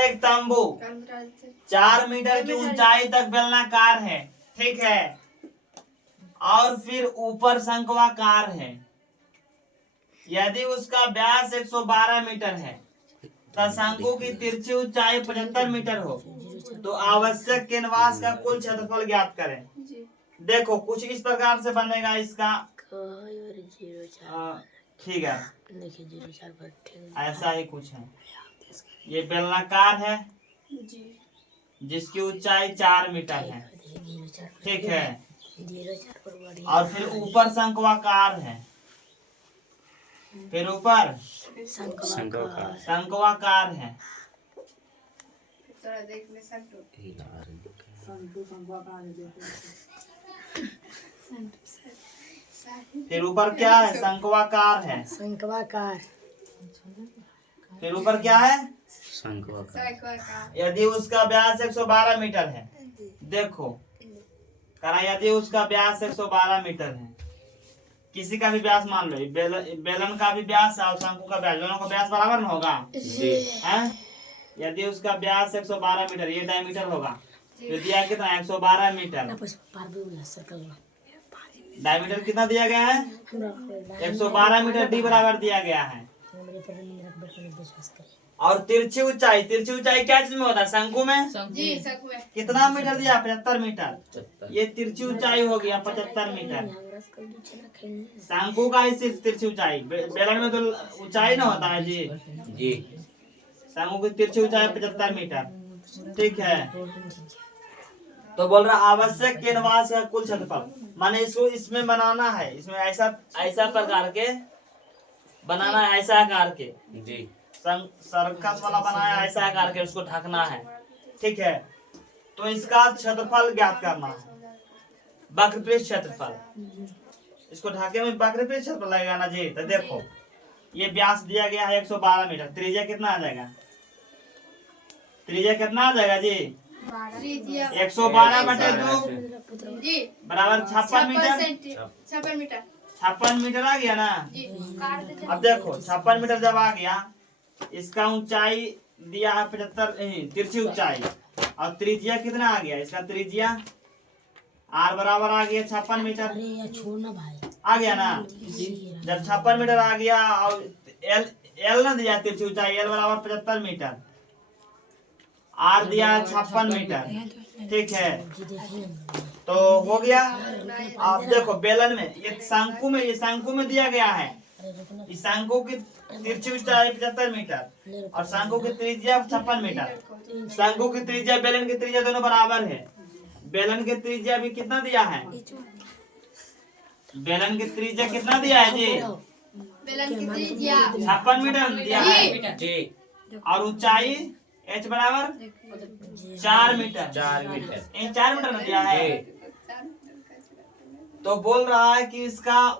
एक तंबू 4 मीटर की ऊंचाई तक बेलनाकार है, ठीक है। और फिर ऊपर शंक्वाकार है। यदि उसका व्यास 112 मीटर है तथा शंकु की तिरछी ऊंचाई 75 मीटर हो तो आवश्यक कैनवास का कुल क्षेत्रफल ज्ञात करें। देखो कुछ इस प्रकार से बनेगा इसका, ठीक है, ऐसा ही कुछ है। ये बेलनाकार है जिसकी ऊंचाई 4 मीटर है, ठीक है। और फिर ऊपर शंक्वाकार है, फिर ऊपर शंक्वाकार है। फिर ऊपर क्या है? शंक्वाकार है। फिर ऊपर क्या है? यदि उसका व्यास 112 मीटर है, देखो करा, यदि उसका व्यास 112 मीटर है, किसी का भी व्यास मान लो, बेलन का भी व्यास और शंकु का व्यास, दोनों का व्यास बराबर न होगा है? यदि उसका व्यास 112 मीटर, ये डायमीटर होगा, तो दिया कितना? 112 मीटर। डायमीटर कितना दिया गया है? 112 मीटर डी बराबर दिया गया है। और तिरछी ऊंचाई क्या चीज में होता है? शंकु में। कितना मीटर दिया? 75 मीटर। ये तिरछी ऊंचाई हो गया 75 मीटर। शंकु का ही सिर्फ तिरछी ऊंचाई, बेलन में तो ऊंचाई ना होता है जी। शंकु की तिरछी ऊंचाई 75 मीटर, ठीक है। तो बोल रहा आवश्यक कैनवास है कुल क्षेत्रफल, माने इसको इसमें बनाना है, इसमें ऐसा प्रकार के बनाना है, ऐसा आकार के जी, सर्कस वाला बनाया ऐसा आकार के, उसको ढकना है, ठीक है। तो इसका क्षेत्रफल ज्ञात करना है, वक्रपृष्ठ क्षेत्रफल। इसको ढाके में वक्रपृष्ठ क्षेत्रफल लगेगा ना जी। तो देखो ये व्यास दिया गया है 112 मीटर, त्रिज्या कितना आ जाएगा? त्रिज्या कितना आ जाएगा जी? 112 बटे 2 बराबर 56 मीटर। 56 मीटर आ गया ना। अब देखो 56 मीटर जब आ गया, इसका ऊंचाई दिया है 75, तिरछी ऊंचाई, और त्रिज्या कितना आ गया? इसका त्रिज्या आर बराबर आ गया 56 मीटर। आ गया ना। जब 56 मीटर आ गया और एल ना दिया तिरछी ऊंचाई, एल बराबर 75 मीटर, आर दिया 56 मीटर, ठीक है। तो हो गया। आप देखो बेलन में, ये शंकु में दिया गया है, इस शंकु की तिरछी ऊंचाई 75 मीटर और शंकु की त्रिज्या 56 मीटर। शंकु की त्रिज्या, बेलन की त्रिज्या दोनों बराबर है। बेलन की त्रिज्या भी कितना दिया है? बेलन की त्रिज्या कितना दिया है जी? बेलन की त्रिज्या 56 मीटर दिया है जी। और ऊंचाई h बराबर 4 मीटर। 4 मीटर में दिया है। तो बोल रहा है कि इसका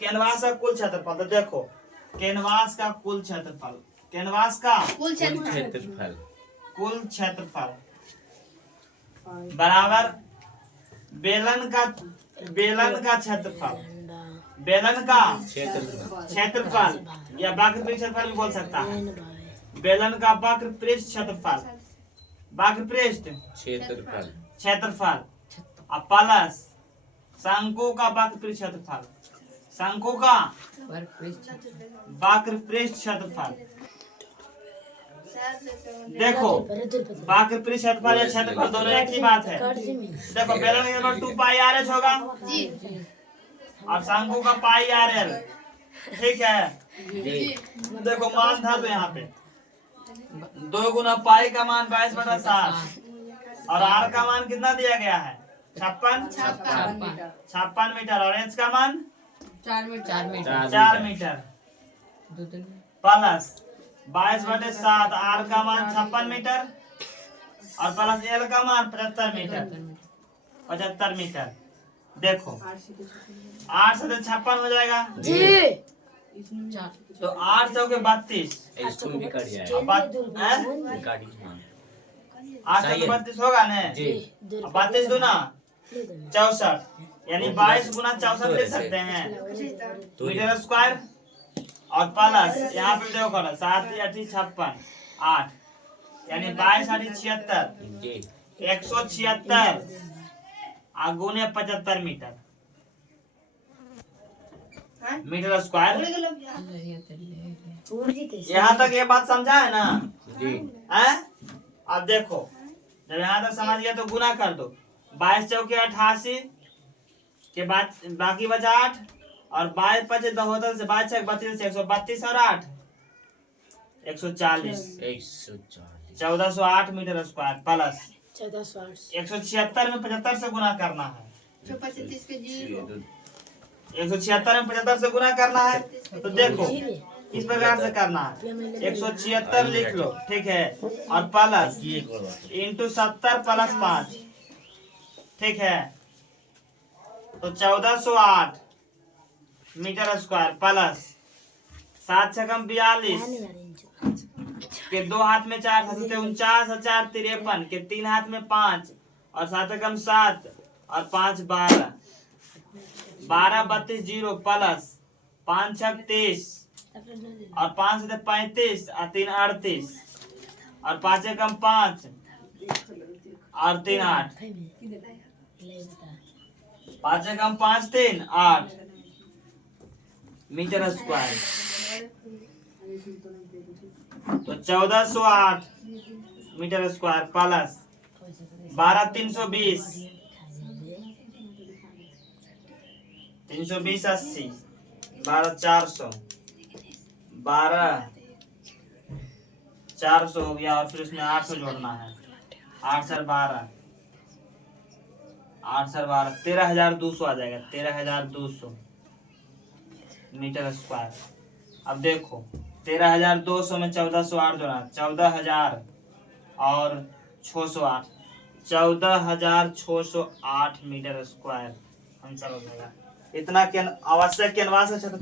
कैनवास का कुल क्षेत्रफल, तो देखो कैनवास का कुल क्षेत्रफल, कैनवास का कुल क्षेत्रफल बराबर बेलन का क्षेत्रफल, बेलन का क्षेत्रफल या वक्रपृष्ठ क्षेत्रफल भी बोल सकता है। बेलन का वक्रपृष्ठ क्षेत्रफल, वक्रपृष्ठ क्षेत्रफल और प्लस शंकु का वक्रपृष्ठ क्षेत्रफल, शंकु का वक्रपृष्ठ क्षेत्रफल। देखो वक्रपृष्ठ क्षेत्रफल या क्षेत्रफल दोनों एक ही बात है। देखो बेलन का क्षेत्रफल 2 पाई आर एच होगा और शंकु का पाई आर एल, ठीक है। देखो मान था तो यहाँ पे 2 गुना पाई का मान 22/7 और आर का मान कितना दिया गया है? 56 मीटर और एच का मान 4 मीटर प्लस 22/7, आर का मान 56 मीटर और प्लस एल का मान 75 मीटर। देखो 8 से 56 हो जाएगा जी। तो 8 सौ के 32, 8 सौ के 32 होगा न। 32 दूना 64, यानी 22 गुना 64 ले सकते हैं मीटर स्क्वायर। और प्लस यहाँ पे देखो 7 × 8 = 56, 8 यानी 22×76 जी 176 गुने 75 मीटर मीटर स्क्वायर। यहाँ तक ये बात समझा है ना जी है? अब देखो जब यहाँ तक समझ गया तो गुना कर दो। 22 चौके 88 के बाद बाकी बचा 8 और 22 पचे 72 से 22 छक 32 से 132 और 8 140 1408 मीटर स्क्वायर प्लस 176 में 75 से गुना करना है। 176 में 75 से गुना करना है तो देखो इस प्रकार से करना है। 176 लिख लो ठीक है और प्लस इंटू 70 प्लस 5 ठीक है तो 1408 मीटर स्क्वायर प्लस 7 छकम 42 के 2 हाथ में 4 49 और 4 53 के 3 हाथ में 5 और 7 छकम 7 और 5 12 12 32 0 प्लस 5 छक 23 और 5 से 35 और 3 38 और 5 एकम 5 और 3 8 5 एकम 5 3 8 मीटर स्क्वायर तो 1408 मीटर स्क्वायर प्लस 12 320 320 80 12 400 12 400 हो गया और फिर उसमें 800 जोड़ना है 8 सर 12 8 सर 12 13,200 आ जाएगा 13,200 मीटर स्क्वायर। अब देखो 13,200 में 1408 जोड़ा 14,000 और 608 14,608 मीटर स्क्वायर आंसर हो जाएगा। इतना आवश्यक कैनवास है।